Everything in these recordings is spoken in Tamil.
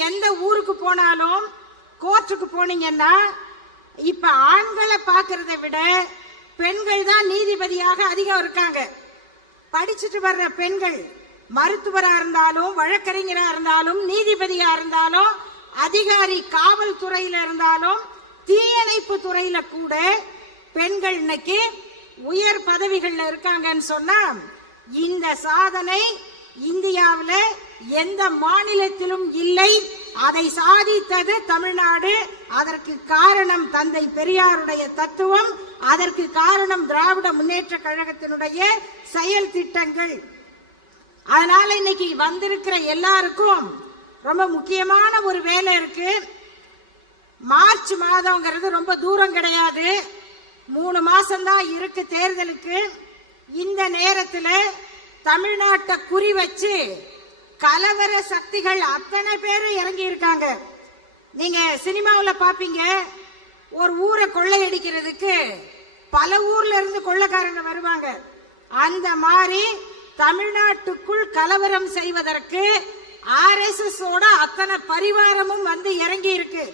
எந்த ஊருக்கு போனாலும் கோர்ட்டுக்கு போனீங்கன்னா இப்ப ஆண்களை பாக்குறத விட பெண்கள் தான் நீதிபதியாக அதிகம் இருக்காங்க. படிச்சுட்டு வர்ற பெண்கள் மருத்துவரா இருந்தாலும் வழக்கறிஞரா இருந்தாலும் நீதிபதியா இருந்தாலும் அதிகாரி காவல்துறையில இருந்தாலும் தீயணைப்பு துறையில கூட பெண்கள் இன்னைக்கு உயர் பதவிகள்ல இருக்காங்கன்னு சொன்னா இந்த சாதனை இந்தியாவில் எந்த மாநிலத்திலும் இல்லை. அதை சாதித்தது தமிழ்நாடு. அதற்கு காரணம் தந்தை பெரியாருடைய தத்துவம். அதற்கு காரணம் திராவிட முன்னேற்ற கழகத்தினுடைய செயல் திட்டங்கள். அதனால இன்னைக்கு வந்திருக்கிற எல்லாருக்கும் ரொம்ப முக்கியமான ஒரு வேலை இருக்கு. மார்ச் மாதம்ங்கிறது ரொம்ப தூரம் கிடையாது. மூணு மாசம்தான் இருக்கு தேர்தலுக்கு. இந்த நேரத்தில் தமிழ்நாட்டை குறி வச்சு கலவர சக்திகள் அத்தனை பேரும் இறங்கி இருக்காங்க நீங்க சினிமாவில் பாப்பீங்க ஒரு ஊரை கொள்ளையடிக்கிறதுக்கு பல ஊர்ல இருந்து கொள்ளைக்காரங்க வருவாங்க. அந்த மாதிரி தமிழ்நாட்டுக்குள் கலவரம் செய்வதற்கு ஆர்எஸ்எஸ் ஓட அத்தனை பரிவாரமும் வந்து இறங்கி இருக்கு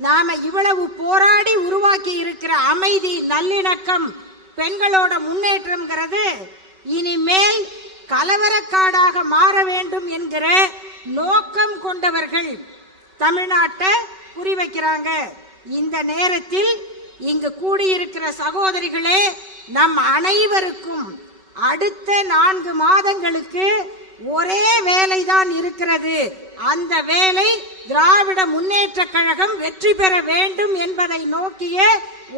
நாம இவ்வளவு போராடி உருவாக்கி இருக்கிற அமைதி நல்லிணக்கம் பெண்களோட முன்னேற்றம்ங்கிறது இனிமேல் கலவரக்காடாக மாற வேண்டும் என்கிற நோக்கம் கொண்டவர்கள் தமிழ்நாட்டை குறிவைக்கிறாங்க. இந்த நேரத்தில் இங்கு கூடியிருக்கிற சகோதரிகளே நம் அனைவருக்கும் அடுத்த நான்கு மாதங்களுக்கு ஒரே வேலைதான் இருக்கிறது. அந்த வேலை திராவிட முன்னேற்ற கழகம் வெற்றி பெற வேண்டும் என்பதை நோக்கிய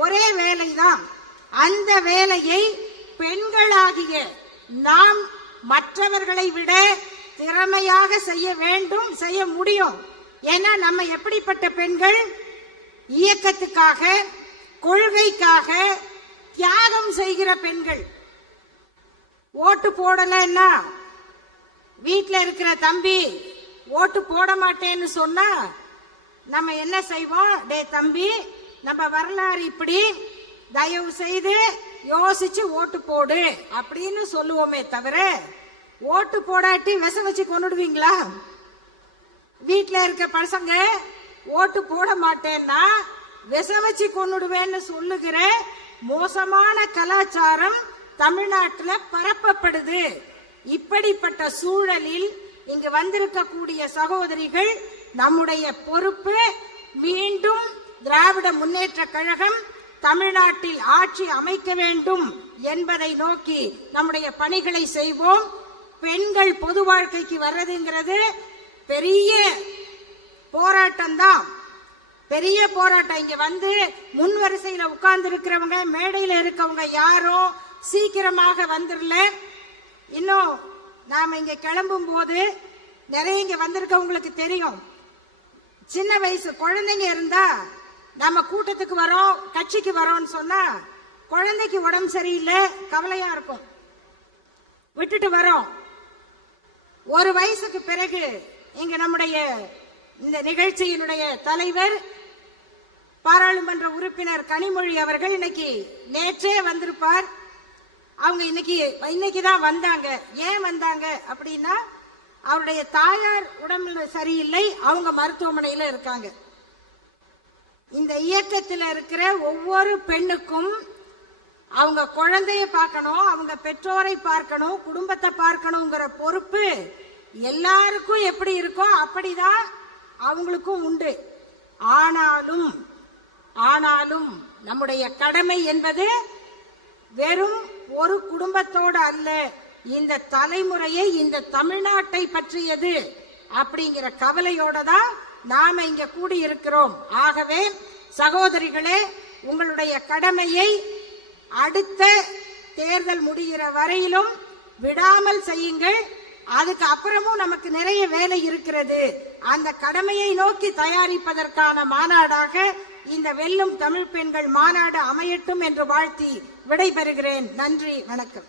ஒரே வேலைதான். அந்த வேலையை பெண்களாகிய நாம் மற்றவர்களை விட திறமையாக செய்ய வேண்டும் செய்ய முடியும். ஏன்னா நம்ம எப்படிப்பட்ட பெண்கள்? இயக்கத்துக்காக கொள்கைக்காக தியாகம் செய்கிற பெண்கள். ஓட்டு போடலன்னா வீட்டில் இருக்கிற தம்பி ஓட்டு போட மாட்டேன்னு சொன்னா நம்ம என்ன செய்வோம்? டே தம்பி நம்ம வரலாறு இப்படி. தயவு செய்து யோசிச்சு ஓட்டு போடு அப்படின்னு சொல்லுவோமே தவிர ஓட்டு போடாட்டி விச வச்சு கொண்டுடுவீங்களா வீட்டில் இருக்க பசங்க ஓட்டு போட மாட்டேன்னா விச வச்சு கொண்டுடுவேன்னு சொல்லுகிற மோசமான கலாச்சாரம் தமிழ்நாட்டில் பரப்பப்படுது. இப்படிப்பட்ட சூழலில் இங்கு வந்திருக்கக்கூடிய சகோதரிகள் நம்முடைய பொறுப்பு மீண்டும் திராவிட முன்னேற்ற கழகம் தமிழ்நாட்டில் ஆட்சி அமைக்க வேண்டும் என்பதை நோக்கி நம்முடைய பணிகளை செய்வோம். பெண்கள் பொது வாழ்க்கைக்கு வர்றதுங்கிறது பெரிய போராட்டம் தான் பெரிய போராட்டம். இங்க வந்து முன் வரிசையில உட்கார்ந்து இருக்கிறவங்க மேடையில இருக்கவங்க யாரும் சீக்கிரமாக வந்துடல இன்னும் நாம இங்க கிளம்பும் போது நிறைய இங்க வந்திருக்கவங்களுக்கு தெரியும். சின்ன வயசு குழந்தைங்க இருந்தா நம்ம கூட்டத்துக்கு வரோம் கட்சிக்கு வரோம்னு சொன்னா குழந்தைக்கு உடம்பு சரியில்லை கவலையா இருக்கும். விட்டுட்டு வரோம். ஒரு வயசுக்கு பிறகு இங்க நம்முடைய இந்த நிகழ்ச்சியினுடைய தலைவர் பாராளுமன்ற உறுப்பினர் கனிமொழி அவர்கள் இன்னைக்கு நேற்றே வந்திருப்பார். அவங்க இன்னைக்கு இன்னைக்கு தான் வந்தாங்க. ஏன் வந்தாங்க அப்படின்னா அவருடைய தாயார் உடம்புல சரியில்லை அவங்க மருத்துவமனையில இருக்காங்க. இந்த இயக்கத்தில் இருக்கிற ஒவ்வொரு பெண்ணுக்கும் அவங்க குழந்தைய பார்க்கணும் அவங்க பெற்றோரை பார்க்கணும் குடும்பத்தை பார்க்கணுங்கிற பொறுப்பு எல்லாருக்கும் எப்படி இருக்கோ அப்படிதான் அவங்களுக்கும் உண்டு. ஆனாலும் ஆனாலும் நம்முடைய கடமை என்பது வெறும் ஒரு குடும்பத்தோடு அல்ல இந்த தலைமுறையை இந்த தமிழ்நாட்டை பற்றியது அப்படிங்கிற கவலையோட தான் நாம இங்க கூடி இருக்கிறோம் ஆகவே சகோதரிகளே உங்களுடைய கடமையை அடுத்த தேர்தல் முடிகிற வரையிலும் விடாமல் செய்யுங்கள். அதுக்கு அப்புறமும் நமக்கு நிறைய வேலை இருக்கிறது. அந்த கடமையை நோக்கி தயாரிப்பதற்கான மாநாடாக இந்த வெல்லும் தமிழ் பெண்கள் மாநாடு அமையட்டும் என்று வாழ்த்தி விடைபெறுகிறேன். நன்றி வணக்கம்.